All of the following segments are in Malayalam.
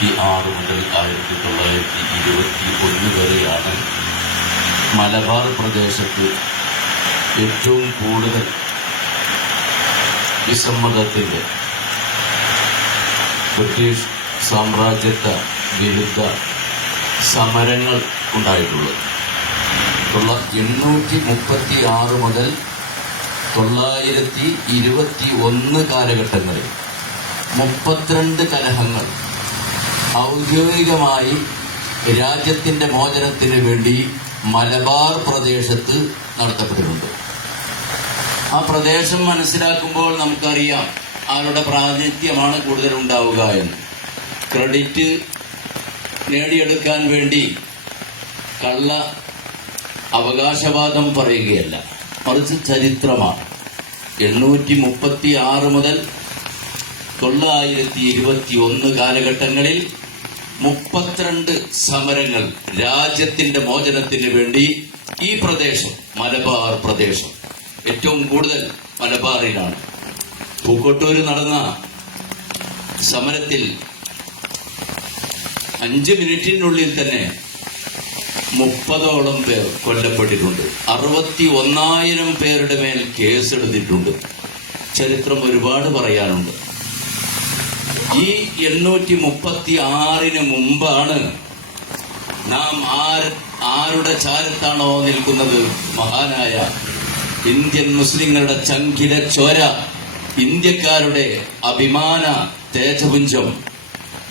മുതൽ 1921 വരെയാണ് മലബാർ പ്രദേശത്ത് ഏറ്റവും കൂടുതൽ വിസമ്മതത്തിൻ്റെ ബ്രിട്ടീഷ് സാമ്രാജ്യത്വ വിരുദ്ധ സമരങ്ങൾ ഉണ്ടായിട്ടുള്ളത്. 836 മുതൽ 921 കാലഘട്ടങ്ങളിൽ 32 കലഹങ്ങൾ ഔദ്യോഗികമായി രാജ്യത്തിന്റെ മോചനത്തിന് വേണ്ടി മലബാർ പ്രദേശത്ത് നടത്തപ്പെട്ടിട്ടുണ്ട്. ആ പ്രദേശം മനസ്സിലാക്കുമ്പോൾ നമുക്കറിയാം ആരുടെ പ്രാതിനിധ്യമാണ് കൂടുതൽ ഉണ്ടാവുക എന്ന്. ക്രെഡിറ്റ് നേടിയെടുക്കാൻ വേണ്ടി കള്ള അവകാശവാദം പറയുകയല്ല, മറിച്ച് ചരിത്രമാണ്. 836 മുതൽ 921 കാലഘട്ടങ്ങളിൽ 32 സമരങ്ങൾ രാജ്യത്തിന്റെ മോചനത്തിന് വേണ്ടി ഈ പ്രദേശം, മലബാർ പ്രദേശം, ഏറ്റവും കൂടുതൽ മലബാറിലാണ്. പൂക്കോട്ടൂർ നടന്ന സമരത്തിൽ 5 മിനിറ്റിനുള്ളിൽ തന്നെ 30ഓളം പേർ കൊല്ലപ്പെട്ടിട്ടുണ്ട്. 61,000 പേരുടെ മേൽ കേസെടുത്തിട്ടുണ്ട്. ചരിത്രം ഒരുപാട് പറയാനുണ്ട്. ഈ 836 മുമ്പാണ് നാം ആരുടെ ചാരത്താണോ നിൽക്കുന്നത്, മഹാനായ ഇന്ത്യൻ മുസ്ലിങ്ങളുടെ ചങ്കില ചോര, ഇന്ത്യക്കാരുടെ അഭിമാന തേജപുഞ്ചം,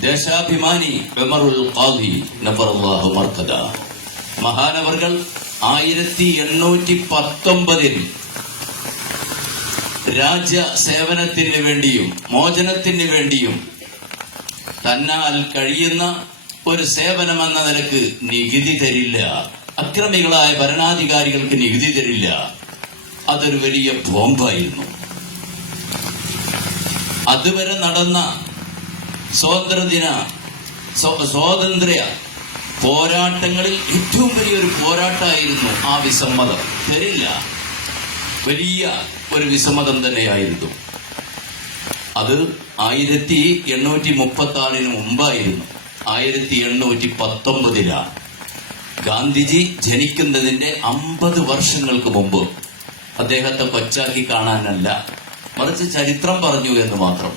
ദേശാഭിമാനി ഉമറുൽ ഖാദി നഫറല്ലാഹു മർക്കദ മഹാനവർകൾ 1819 രാജ്യ സേവനത്തിന് വേണ്ടിയും മോചനത്തിന് വേണ്ടിയും തന്നാൽ കഴിയുന്ന ഒരു സേവനമെന്ന നിലക്ക് നികുതി തരില്ല, അക്രമികളായ ഭരണാധികാരികൾക്ക് നികുതി തരില്ല. അതൊരു വലിയ ബോംബായിരുന്നു. അതുവരെ നടന്ന സ്വാതന്ത്ര്യ പോരാട്ടങ്ങളിൽ ഏറ്റവും വലിയൊരു പോരാട്ടമായിരുന്നു ആ വിസമ്മതം. തരില്ല, വലിയ ഒരു വിസമ്മതം തന്നെയായിരുന്നു. അത് 1836 മുമ്പായിരുന്നു. 1819 ഗാന്ധിജി ജനിക്കുന്നതിന്റെ 50 വർഷങ്ങൾക്ക് മുമ്പ്. അദ്ദേഹത്തെ കൊച്ചാക്കി കാണാനല്ല, മറിച്ച് ചരിത്രം പറഞ്ഞു എന്ന് മാത്രം.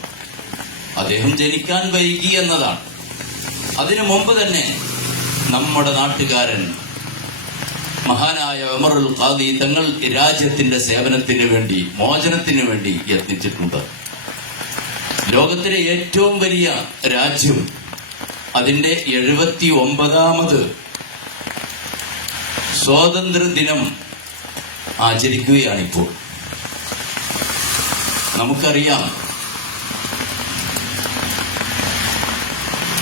അദ്ദേഹം ജനിക്കാൻ വൈകി എന്നതാണ്. അതിനു മുമ്പ് തന്നെ നമ്മുടെ നാട്ടുകാരൻ മഹാനായ ഉമറുൽ ഖാദി തങ്ങൾ രാജ്യത്തിന്റെ സേവനത്തിന് വേണ്ടി, മോചനത്തിന് വേണ്ടി യത്നിച്ചിട്ടുണ്ട്. ലോകത്തിലെ ഏറ്റവും വലിയ രാജ്യം അതിന്റെ 79ാമത് സ്വാതന്ത്ര്യ ദിനം ആചരിക്കുകയാണിപ്പോൾ. നമുക്കറിയാം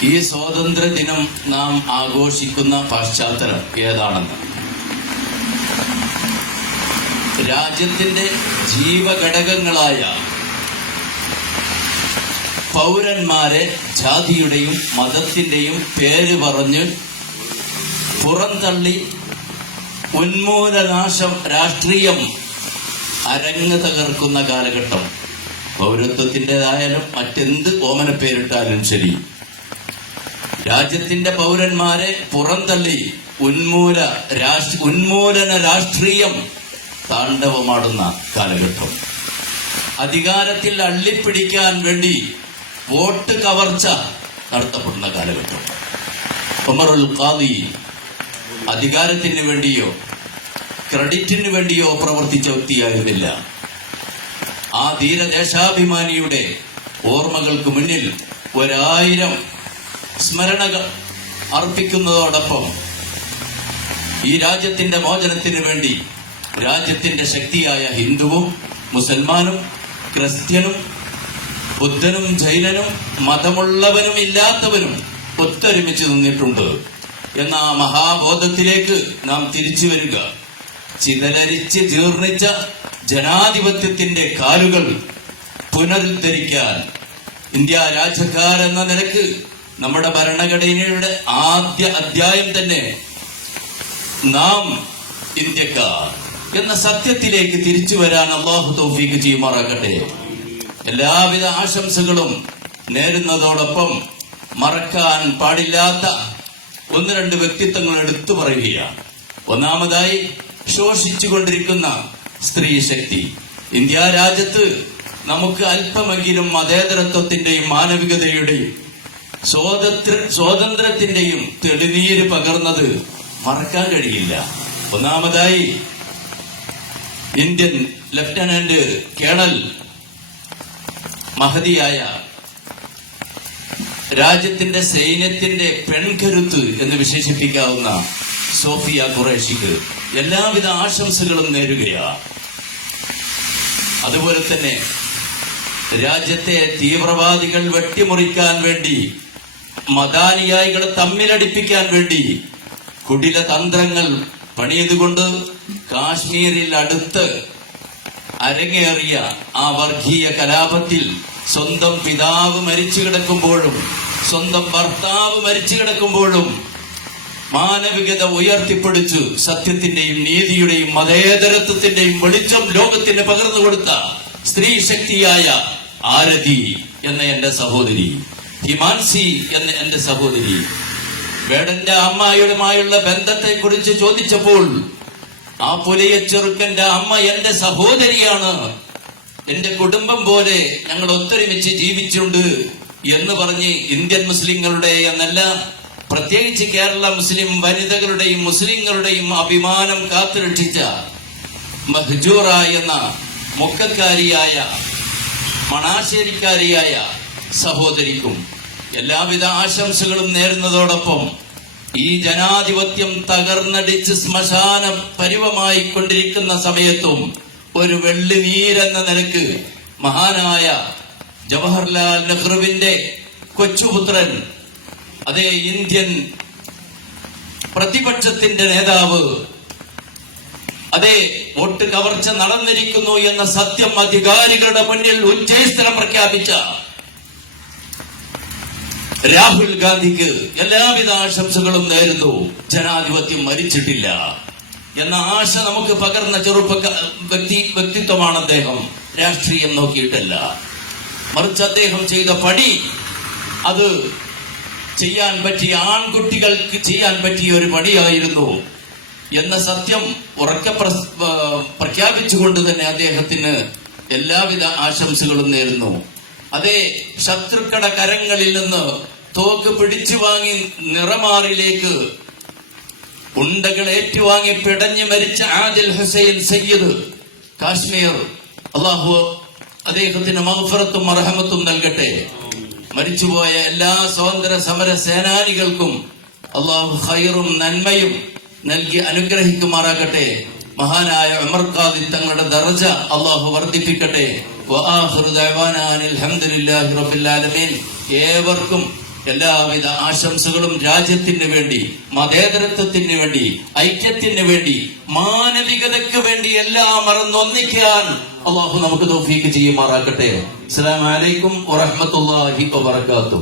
ഈ സ്വാതന്ത്ര്യ ദിനം നാം ആഘോഷിക്കുന്ന പശ്ചാത്തലം ഏതാണെന്ന്. രാജ്യത്തിന്റെ ജീവഘടകങ്ങളായ പൗരന്മാരെ ജാതിയുടെയും മതത്തിന്റെയും പേര് പറഞ്ഞ് പുറന്തള്ളി ഉന്മൂലനാശം രാഷ്ട്രീയം അരങ്ങ് തകർക്കുന്ന കാലഘട്ടം. പൗരത്വത്തിൻ്റെതായാലും മറ്റെന്ത് ഓമന പേരിട്ടാലും ശരി, രാജ്യത്തിന്റെ പൗരന്മാരെ പുറന്തള്ളി ഉന്മൂലന രാഷ്ട്രീയം താണ്ഡവമാടുന്ന കാലഘട്ടം. അധികാരത്തിൽ അള്ളിപ്പിടിക്കാൻ വേണ്ടി വോട്ട് കവർച്ച നടത്തപ്പെടുന്ന കാലഘട്ടം. ഉമറുൽ ഖാദി അധികാരത്തിന് വേണ്ടിയോ ക്രെഡിറ്റിന് വേണ്ടിയോ പ്രവർത്തിച്ച വ്യക്തിയായിരുന്നില്ല. ആ ധീരദേശാഭിമാനിയുടെ ഓർമ്മകൾക്ക് മുന്നിൽ 1000 സ്മരണകൾ അർപ്പിക്കുന്നതോടൊപ്പം ഈ രാജ്യത്തിന്റെ മോചനത്തിന് വേണ്ടി രാജ്യത്തിന്റെ ശക്തിയായ ഹിന്ദുവും മുസൽമാനും ക്രിസ്ത്യനും ബുദ്ധനും ജൈനനും മതമുള്ളവനും ഇല്ലാത്തവനും ഒത്തൊരുമിച്ച് നിന്നിട്ടുണ്ട് എന്ന ആ മഹാബോധത്തിലേക്ക് നാം തിരിച്ചു വരിക. ചിതലരിച്ച് ജീർണിച്ച ജനാധിപത്യത്തിന്റെ കാലുകൾ പുനരുദ്ധരിക്കാൻ ഇന്ത്യ രാജ്യക്കാരെന്ന നിലക്ക് നമ്മുടെ ഭരണഘടനയുടെ ആദ്യ അധ്യായം തന്നെ നാം ഇന്ത്യക്കാർ എന്ന സത്യത്തിലേക്ക് തിരിച്ചു വരാൻ അല്ലാഹു തൗഫീഖ് ചെയ്യുമാറാകട്ടെ. എല്ലാവിധ ആശംസകളും നേരുന്നതോടൊപ്പം മറക്കാൻ പാടില്ലാത്ത ഒന്ന് രണ്ട് വ്യക്തിത്വങ്ങൾ എടുത്തു പറയുകയാണ്. ഒന്നാമതായി, ശോഷിച്ചുകൊണ്ടിരിക്കുന്ന സ്ത്രീ ശക്തി. ഇന്ത്യ രാജ്യത്ത് നമുക്ക് അല്പമെങ്കിലും മതേതരത്വത്തിന്റെയും മാനവികതയുടെയും സ്വാതന്ത്ര്യത്തിന്റെയും തെളിനീര് പകർന്നത് മറക്കാൻ കഴിയില്ല. ഒന്നാമതായി, ഇന്ത്യൻ ലഫ്റ്റനന്റ് കേണൽ മഹതിയായ രാജ്യത്തിന്റെ സൈന്യത്തിന്റെ പെൺകരുത്ത് എന്ന് വിശേഷിപ്പിക്കാവുന്ന സോഫിയ ഖുറേഷിക്ക് എല്ലാവിധ ആശംസകളും നേരുകയാണ്. അതുപോലെ തന്നെ രാജ്യത്തെ തീവ്രവാദികൾ വെട്ടിമുറിക്കാൻ വേണ്ടി, മതാനുയായികളെ തമ്മിലടിപ്പിക്കാൻ വേണ്ടി കുടില തന്ത്രങ്ങൾ പണിയതുകൊണ്ട് കാശ്മീരിൽ അടുത്ത് അരങ്ങേറിയ ആ വർഗീയ കലാപത്തിൽ സ്വന്തം പിതാവ് മരിച്ചു കിടക്കുമ്പോഴും സ്വന്തം ഭർത്താവ് മരിച്ചു കിടക്കുമ്പോഴും മാനവികത ഉയർത്തിപ്പിടിച്ചു സത്യത്തിന്റെയും നീതിയുടെയും മതേതരത്വത്തിന്റെയും വെളിച്ചം ലോകത്തിന് പകർന്നു കൊടുത്ത സ്ത്രീ ശക്തിയായ ആരതി എന്ന എന്റെ സഹോദരി, ഹിമാൻസി എന്ന എന്റെ സഹോദരി, വേടന്റെ അമ്മായിയുമായുള്ള ബന്ധത്തെക്കുറിച്ച് ചോദിച്ചപ്പോൾ ആ പുലിയ ചെറുക്കന്റെ അമ്മ എന്റെ സഹോദരിയാണ്, എന്റെ കുടുംബം പോലെ ഞങ്ങൾ ഒത്തൊരുമിച്ച് ജീവിച്ചുണ്ട് എന്ന് പറഞ്ഞ് ഇന്ത്യൻ മുസ്ലിങ്ങളുടെ എന്നല്ല, പ്രത്യേകിച്ച് കേരള മുസ്ലിം വനിതകളുടെയും മുസ്ലിങ്ങളുടെയും അഭിമാനം കാത്തുരക്ഷിച്ച മഹ്ജൂറ എന്ന മുക്കക്കാരിയായ മണാശ്ശേരിക്കാരിയായ സഹോദരിക്കും എല്ലാവിധ ആശംസകളും നേരുന്നതോടൊപ്പം ഈ ജനാധിപത്യം തകർന്നടിച്ച് ശ്മശാന പരിവമായി കൊണ്ടിരിക്കുന്ന സമയത്തും ഒരു വെള്ളിനീരെന്ന നിലക്ക് മഹാനായ ജവഹർലാൽ നെഹ്റുവിന്റെ കൊച്ചുപുത്രൻ, അതേ ഇന്ത്യൻ പ്രതിപക്ഷത്തിന്റെ നേതാവ്, അതേ വോട്ട് കവർച്ച നടന്നിരിക്കുന്നു എന്ന സത്യം അധികാരികളുടെ മുന്നിൽ ഉച്ചസ്ഥലം പ്രഖ്യാപിച്ച രാഹുൽ ഗാന്ധിക്ക് എല്ലാവിധ ആശംസകളും നേരുന്നു. ജനാധിപത്യം മരിച്ചിട്ടില്ല എന്ന ആശ നമുക്ക് പകർന്ന വ്യക്തിത്വമാണ് അദ്ദേഹം. രാഷ്ട്രീയം നോക്കിയിട്ടല്ല, മറിച്ച് അദ്ദേഹം ചെയ്ത പണി അത് ചെയ്യാൻ പറ്റിയ, ആൺകുട്ടികൾക്ക് ചെയ്യാൻ പറ്റിയ ഒരു പണിയായിരുന്നു എന്ന സത്യം ഉറക്കെ പ്രഖ്യാപിച്ചുകൊണ്ട് തന്നെ അദ്ദേഹത്തിന് എല്ലാവിധ ആശംസകളും നേരുന്നു. അതേ, ശത്രുക്കളുടെ കരങ്ങളിൽ നിന്ന് തോക്ക് പിടിച്ചു വാങ്ങി നിറമാറിലേക്ക് ഉണ്ടകൾ ഏറ്റുവാങ്ങി പിടഞ്ഞു മരിച്ച ആദിൽ ഹുസൈൻ സയ്യിദ് കാശ്മീർ, അള്ളാഹു അദ്ദേഹത്തിന് മഗ്ഫിറത്തും മർഹമത്തും നൽകട്ടെ. മരിച്ചുപോയ എല്ലാ സ്വാതന്ത്ര്യ സമര സേനാനികൾക്കും അള്ളാഹു ഖൈറും നന്മയും നൽകി അനുഗ്രഹിക്കുമാറാകട്ടെ. മഹാനായ ഉമർ ഖാദി തങ്ങളുടെ ദർജ അള്ളാഹു വർദ്ധിപ്പിക്കട്ടെ. വആഖിറു ദഅവാനാ അൽഹംദുലില്ലാഹി റബ്ബിൽ ആലമീൻ. ഏവർക്കും എല്ലാവിധ ആശംസകളും. രാജ്യത്തിന് വേണ്ടി, മതേതരത്വത്തിന് വേണ്ടി, ഐക്യത്തിന് വേണ്ടി, മാനവികതയ്ക്ക് വേണ്ടി എല്ലാം മറന്നൊന്നിക്കാൻ അള്ളാഹു നമുക്ക് തൗഫീഖ് ചെയ്യുമാറാകട്ടെ. അസ്സലാമു അലൈക്കും വറഹ്മത്തുള്ളാഹി വബറകാതുഹു.